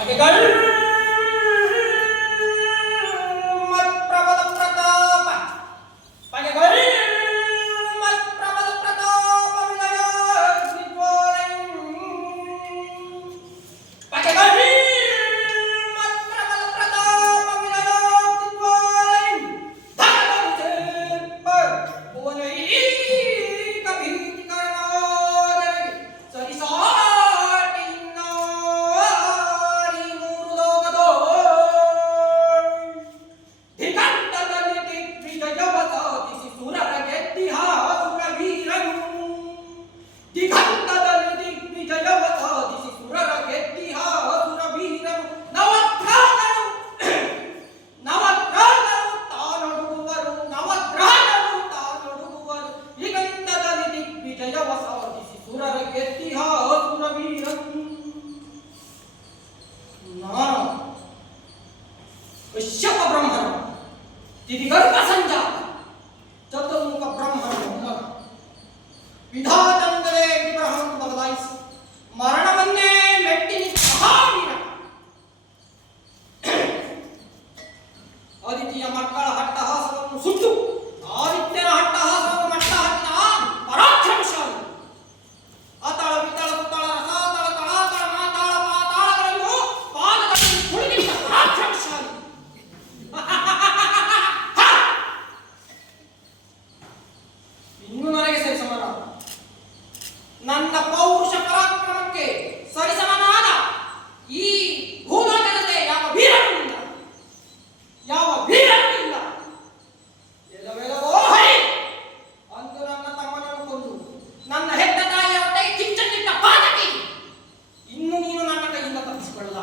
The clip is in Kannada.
ಬಗೆಗಳು ಪ್ರಬಲ ಪ್ರತಾಪ ಬಗೆಗಳು ಪ್ರಬಲ ಪ್ರತಾಪ ವಿನಯ ಬಗೆಗಳು ಪ್ರಬಲ ಪ್ರತಾಪ ವಿನಯ ಭುವನೈ ಕಶ್ಯಪ ಬ್ರಹ್ಮನ ತಿಥಿಗರ್ಭ ಸಂಜಾತ ಚತುರ್ಮುಖ ಬ್ರಹ್ಮನ ಮೊಮ್ಮಗ ವಿಧಾತಂದರೆ ವಿಗ್ರಹವನ್ನು ಬದಲಾಯಿಸಿ ಮರಣವನ್ನೇ ಮೆಟ್ಟಿ ನಿಂತ ಮಹಾವೀರ ಆದಿತ್ಯ ಮಕ್ಕಳ ಹಟ್ಟಹಾಸವನ್ನು ಸುಟ್ಟು ಆದಿತ್ಯನ ಹಟ್ಟಹಾಸವನ್ನು ಮಟ್ಟ ಹತ್ತಿದ ಪರಾಕ್ರಮಶಾಲಿ ಅತಳ ವಿತಳ ಸುತ್ತಳ ರಸಾತಳ ತಳಾತಳ ಮಾತಾಳ ಪಾತಾಳಗಳನ್ನು ಪಾದದಲ್ಲಿ ತುಳಿದಿದ್ದ ಪರಾಕ್ರಮಶಾಲಿ ಇನ್ನು ನನಗೆ ಸರಿಸಮನ ನನ್ನ ಪೌರುಷ ಪರಾಕ್ರಮಕ್ಕೆ ಸರಿಸಮನಾದ ಈ ಭೂಲೋಕದಲ್ಲಿ ಯಾವ ವೀರನೂ ಇಲ್ಲ, ಯಾವ ವೀರನೂ ಇಲ್ಲ. ಎಲ್ಲವೆಲ್ಲವೋ ಹರಿ ಅಂದು ನನ್ನ ತಮ್ಮನನ್ನು ಕೊಂದು ನನ್ನ ಹೆತ್ತ ತಾಯಿಯ ಹೊಟ್ಟೆಗೆ ಕಿಚ್ಚನ್ನಿಟ್ಟ ಪಾತಕಿ ಇನ್ನು ನೀನು ನನ್ನ ಕೈಯಿಂದ ತಪ್ಪಿಸಿಕೊಳ್ಳಲ್ಲ.